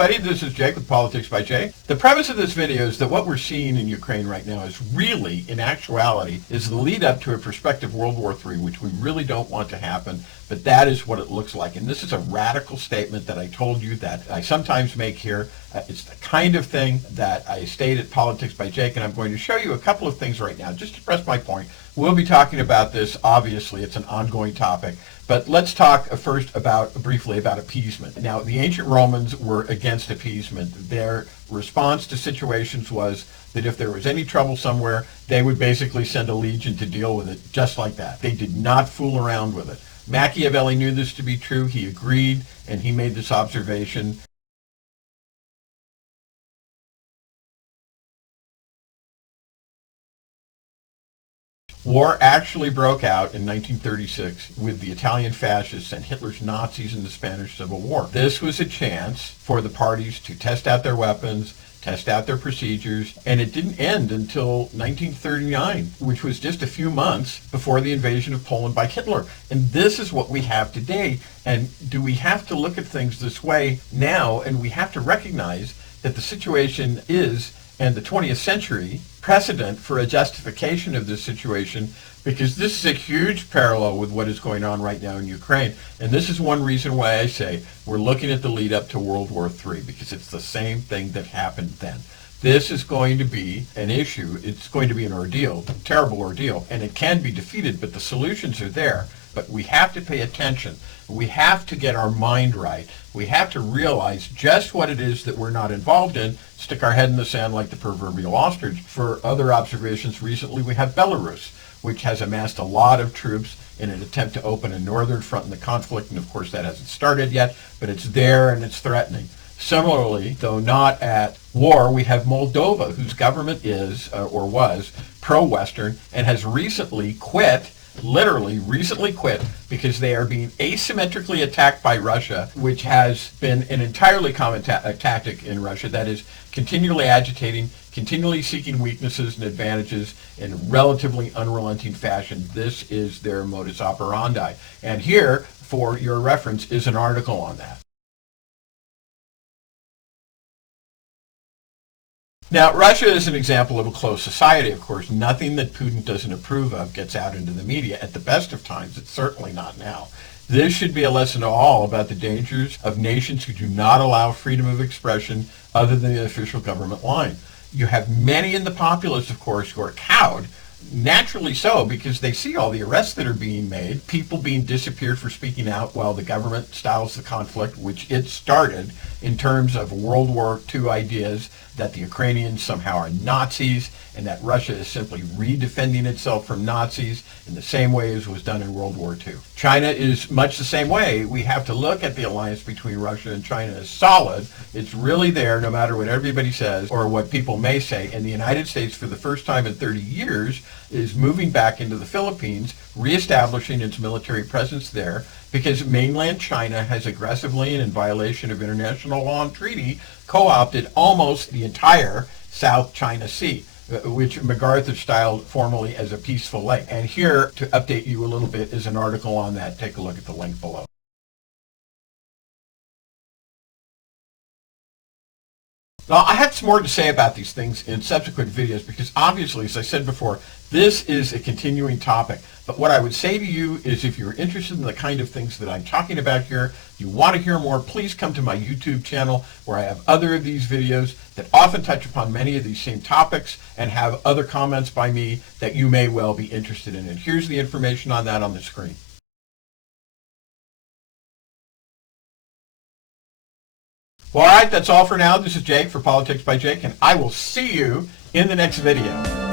everybody, this is Jake with Politics by Jake. The premise of this video is that what we're seeing in Ukraine right now is really, in actuality, is the lead up to a prospective World War III, which we really don't want to happen, but that is what it looks like. And this is a radical statement that I told you that I sometimes make here. It's the kind of thing that I state at Politics by Jake, and I'm going to show you a couple of things right now, just to press my point. We'll be talking about this, obviously, it's an ongoing topic. But let's talk first briefly about appeasement. Now, the ancient Romans were against appeasement. Their response to situations was that if there was any trouble somewhere, they would basically send a legion to deal with it, just like that. They did not fool around with it. Machiavelli knew this to be true. He agreed, and he made this observation. War actually broke out in 1936 with the Italian fascists and Hitler's Nazis in the Spanish Civil War. This was a chance for the parties to test out their weapons, test out their procedures, and it didn't end until 1939, which was just a few months before the invasion of Poland by Hitler. And this is what we have today. And do we have to look at things this way now? And we have to recognize that the situation is, and the 20th century, precedent for a justification of this situation, because this is a huge parallel with what is going on right now in Ukraine. And this is one reason why I say we're looking at the lead up to World War III, because it's the same thing that happened then. This is going to be an issue. It's going to be an ordeal, a terrible ordeal, and it can be defeated, but the solutions are there. But we have to pay attention. We have to get our mind right. We have to realize just what it is that we're not involved in, stick our head in the sand like the proverbial ostrich. For other observations recently, we have Belarus, which has amassed a lot of troops in an attempt to open a northern front in the conflict, and of course that hasn't started yet, but it's there and it's threatening. Similarly, though not at war, we have Moldova, whose government is, or was, pro-Western, and has recently quit, literally recently quit, because they are being asymmetrically attacked by Russia, which has been an entirely common tactic in Russia, that is continually agitating, continually seeking weaknesses and advantages in relatively unrelenting fashion. This is their modus operandi. And here, for your reference, is an article on that. Now, Russia is an example of a closed society, of course. Nothing that Putin doesn't approve of gets out into the media. At the best of times, it's certainly not now. This should be a lesson to all about the dangers of nations who do not allow freedom of expression other than the official government line. You have many in the populace, of course, who are cowed, naturally so, because they see all the arrests that are being made, people being disappeared for speaking out while the government styles the conflict, which it started in terms of World War II ideas that the Ukrainians somehow are Nazis and that Russia is simply redefending itself from Nazis in the same way as was done in World War II. China is much the same way. We have to look at the alliance between Russia and China as solid. It's really there no matter what everybody says or what people may say. And the United States, for the first time in 30 years, is moving back into the Philippines, reestablishing its military presence there, because mainland China has aggressively and in violation of international law and treaty co-opted almost the entire South China Sea, which MacArthur styled formally as a peaceful lake. And here, to update you a little bit, is an article on that. Take a look at the link below. Now, I have some more to say about these things in subsequent videos because obviously, as I said before, this is a continuing topic. But what I would say to you is if you're interested in the kind of things that I'm talking about here, you want to hear more, please come to my YouTube channel where I have other of these videos that often touch upon many of these same topics and have other comments by me that you may well be interested in. And here's the information on that on the screen. Well, all right, that's all for now. This is Jake for Politics by Jake, and I will see you in the next video.